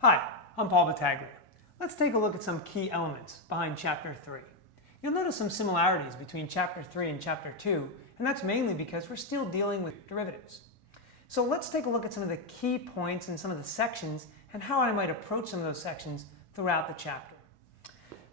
Hi, I'm Paul Battaglia. Let's take a look at some key elements behind Chapter 3. You'll notice some similarities between Chapter 3 and Chapter 2, and that's mainly because we're still dealing with derivatives. So let's take a look at some of the key points in some of the sections and how I might approach some of those sections throughout the chapter.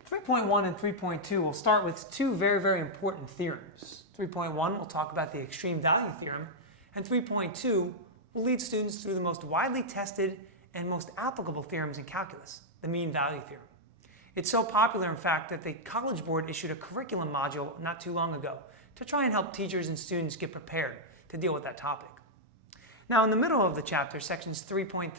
3.1 and 3.2 will start with two very important theorems. 3.1 will talk about the extreme value theorem, and 3.2 will lead students through the most widely tested and most applicable theorems in calculus, the mean value theorem. It's so popular, in fact, that the College Board issued a curriculum module not too long ago to try and help teachers and students get prepared to deal with that topic. Now, in the middle of the chapter, sections 3.3,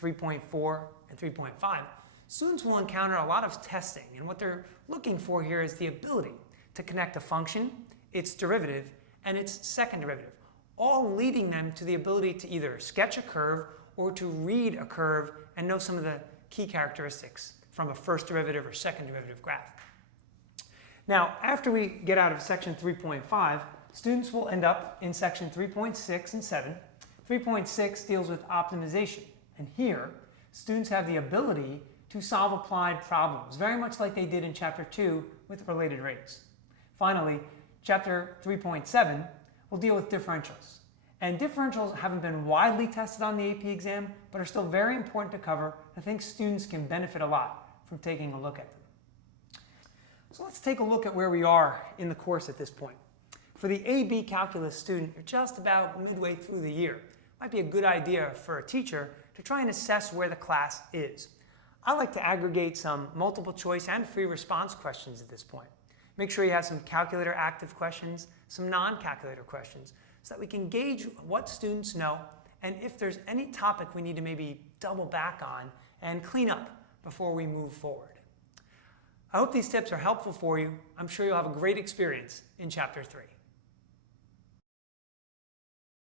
3.4, and 3.5, students will encounter a lot of testing, and what they're looking for here is the ability to connect a function, its derivative, and its second derivative, all leading them to the ability to either sketch a curve or to read a curve and know some of the key characteristics from a first derivative or second derivative graph. Now, after we get out of section 3.5, students will end up in section 3.6 and 7. 3.6 deals with optimization, and here, students have the ability to solve applied problems, very much like they did in Chapter 2 with related rates. Finally, Chapter 3.7 will deal with differentials. And differentials haven't been widely tested on the AP exam, but are still very important to cover. I think students can benefit a lot from taking a look at them. So let's take a look at where we are in the course at this point. For the AB Calculus student, you're just about midway through the year. Might be a good idea for a teacher to try and assess where the class is. I like to aggregate some multiple choice and free response questions at this point. Make sure you have some calculator active questions, some non-calculator questions, so that we can gauge what students know and if there's any topic we need to maybe double back on and clean up before we move forward. I hope these tips are helpful for you. I'm sure you'll have a great experience in Chapter 3.